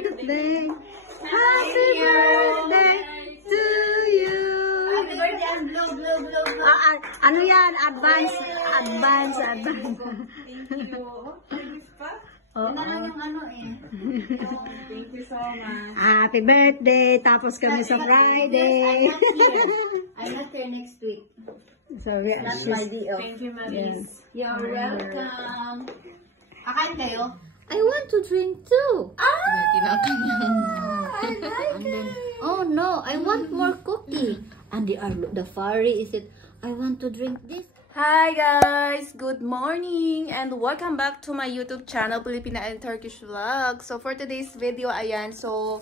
birthday. Happy birthday to you. Happy birthday and blow. Ano yan? Advance. Thank you. Yun na lang yung ano eh. Thank you so much. Happy birthday. Tapos kami sa Friday. I'm not here next week. So, That's my day off. Thank you, Maris. You're welcome. Akain kayo? I want to drink too. I like it. Oh no, I want more cookie. And the fairy is it, I want to drink this. Hi guys! Good morning! And welcome back to my YouTube channel, Filipina and Turkish Vlog. So for today's video, ayan. So,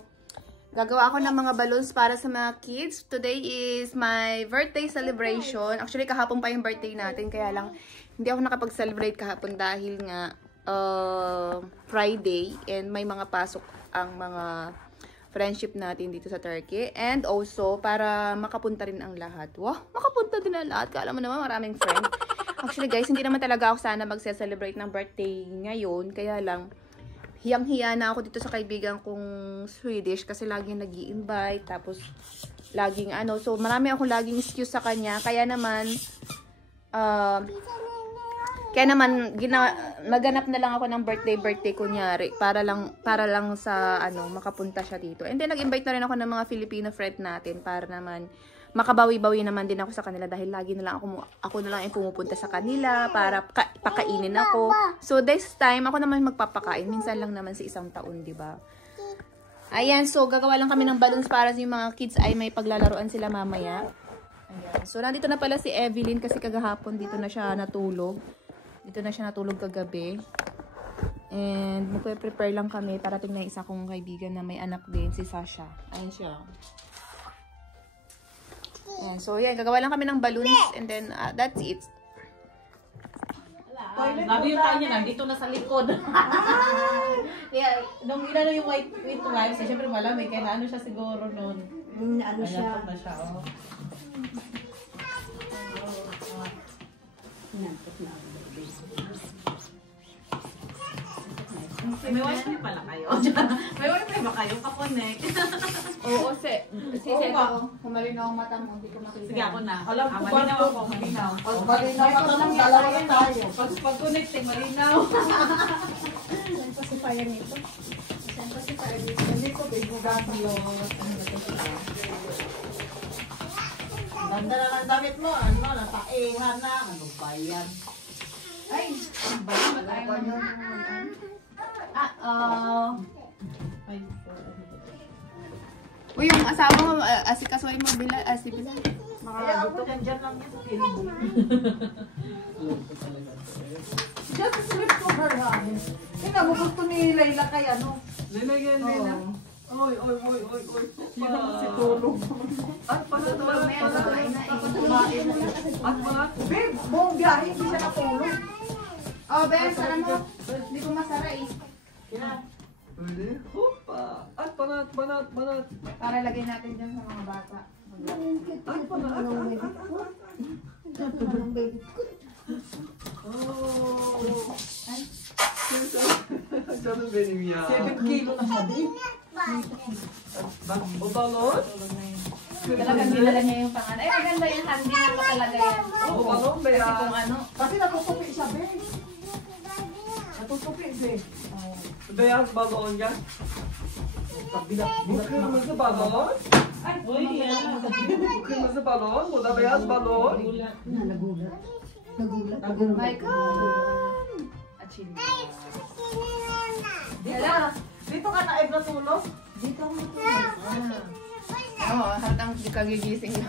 gagawa ako ng mga balloons para sa mga kids. Today is my birthday celebration. Actually, kahapon pa yung birthday natin. Kaya lang, hindi ako nakapag-celebrate kahapon dahil nga Friday. And may mga pasok ang mga friendship natin dito sa Turkey. And also, para makapunta rin ang lahat. Wow, makapunta din ang lahat. Kala mo naman maraming friends. Actually guys, hindi naman talaga ako sana magse-celebrate ng birthday ngayon. Kaya lang, hiyang-hiya na ako dito sa kaibigan kong Swedish. Kasi laging nag-i-invite. Tapos, laging ano. So, marami akong laging excuse sa kanya. Kaya naman, maganap na lang ako ng birthday kunyari para lang sa ano makapunta siya dito. And then nag-invite na rin ako ng mga Filipino friend natin para naman makabawi-bawi naman din ako sa kanila dahil lagi na lang ako na lang yung pumupunta sa kanila para pakainin ako. So this time ako naman magpapakain. Minsan lang naman sa isang taon, 'di ba? Ayan, so gagawa lang kami ng balloons para sa yung mga kids ay may paglalaruan sila mamaya. Ayan. So nandito na pala si Evelyn kasi kagahapon dito na siya natulog. Dito na siya natulog kagabi. And magpe-prepare lang kami. Parating na isa kong kaibigan na may anak din, si Sasha. Ayan siya. Ayan. So, yan. Gagawa lang kami ng balloons. And then, that's it. Sabi yung tayo niya, nandito na sa likod. Yeah, nung inano yung white wives, syempre malamig, kaya naano siya siguro noon. Ano siya? Na siya, oh. May wifi pala kayo. May wifi ba kayo? Kaponek. Oo, si Seto. Kumarin ako mata mo. Hindi ko makita. Sige, ako na. Alam ko ba malinaw ito? ako, malinaw. Malinaw pa naman, dalawa na tayo. Pag-connect, malinaw. Saan pa si Fire nito? Hindi ko, bigugati yun. Ganda na ng damit mo. Ano, nataihan na. Ano ba yan? Ay! Balik tayo ng Uy, yung asawa mo, asikasuhin mo, Bilal. Bilal. Kaya ako dyan lang yan sa kilbo. Just slip to her, honey. Tingnan mo, gusto ni Layla kaya, no? Layla. Oy. Sino mo si Tulong? At pala. Babe, buong biyahe, hindi siya natulog. Oh, Ben, sara mo. Hindi ko masara eh. Pwede? Hopa! At banat. Para lagay natin dyan sa mga bata. At banat. Oh! Canım benim ya. 7 kilo na siya, babe. O balon? Talagang dinala niya yung pangalan. Ay, maganda yung handy na pa talaga yan. O balon ba Kasi yan? kung ano. Kasi natutupi siya, babe. Natutupi, babe. Beyaz balon yan. Bu kırmızı balon. Bu kırmızı balon. Bu da beyaz balon. Oh my God! Dito ka na, Ebra, tulog? Dito ako matulog. Oo, hatang kagigising na.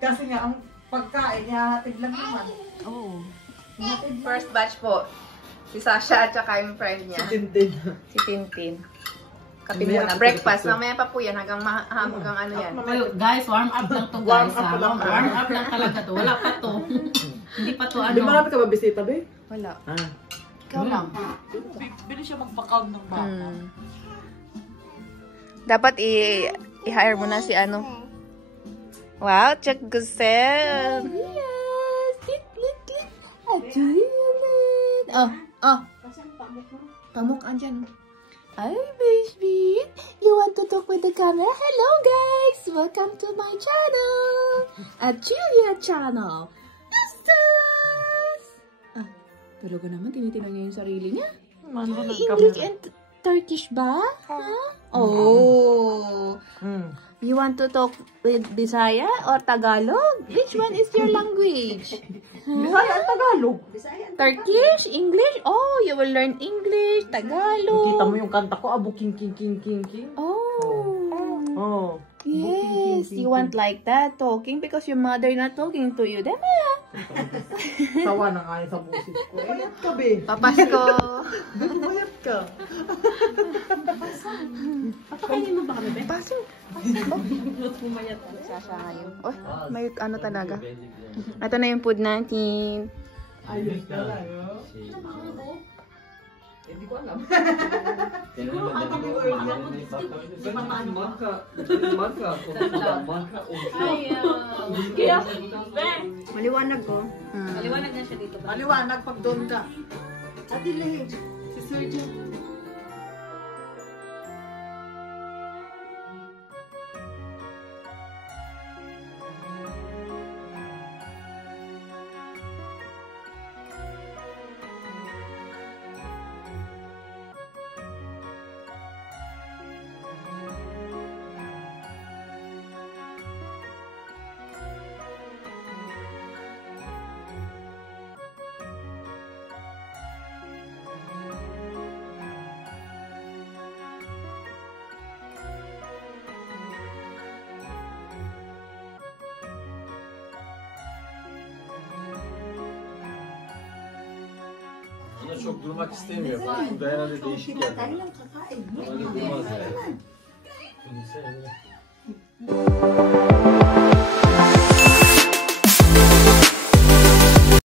Kasi nga, ang pagkain, ihahatid lang naman. Oo. First batch po. Si Sasha at saka yung friend niya. Si Tintin. Kape muna. Breakfast. Mamaya pa po yan hanggang ano yan. Guys, warm up lang to guys. Warm up lang talaga to. Wala pa to. Hindi pa to ano. Di marami ka ba bisita, babe? Wala. Ah. Ikaw lang. Bili siya magpa-count ng bata. Dapat i-hire mo na si ano. Wow, check Gusel. Yes. Oh. Pamukhaan dyan. Hi, baby! You want to talk with the camera? Hello, guys! Welcome to my channel! At Julia Channel! Justus! Ah, talaga naman, tinitingnan niya yung sarili niya. English and Turkish ba? Huh? Oh! You want to talk with Bisaya or Tagalog? Which one is your language? Bisaya at Tagalog. Turkish? English? Oh, you will learn English, Tagalog. Kita mo yung kanta ko, Abu King King King King King. Oh. Oh. Yes, you want like that talking because your mother not talking to you, diba? Sawa na nga yun sa busis ko. Payat ka, be. Papasko. Payat ka. Papakainin mo ba kami, be? Pasok. Pumayat. Sasya ngayon. Oh, may ano talaga. Ito na yung food natin. Ayos na lang. Hindi ko alam. Siguro ang kami ko alam mo di mataan mo. Kaya, be, Maliwanag ko. maliwanag na siya dito ba? Maliwanag pag doon ka. Adelaide. Si Sergio. Ona çok durmak istemiyor. Bu da herhalde değişik yani. Ona durmaz yani.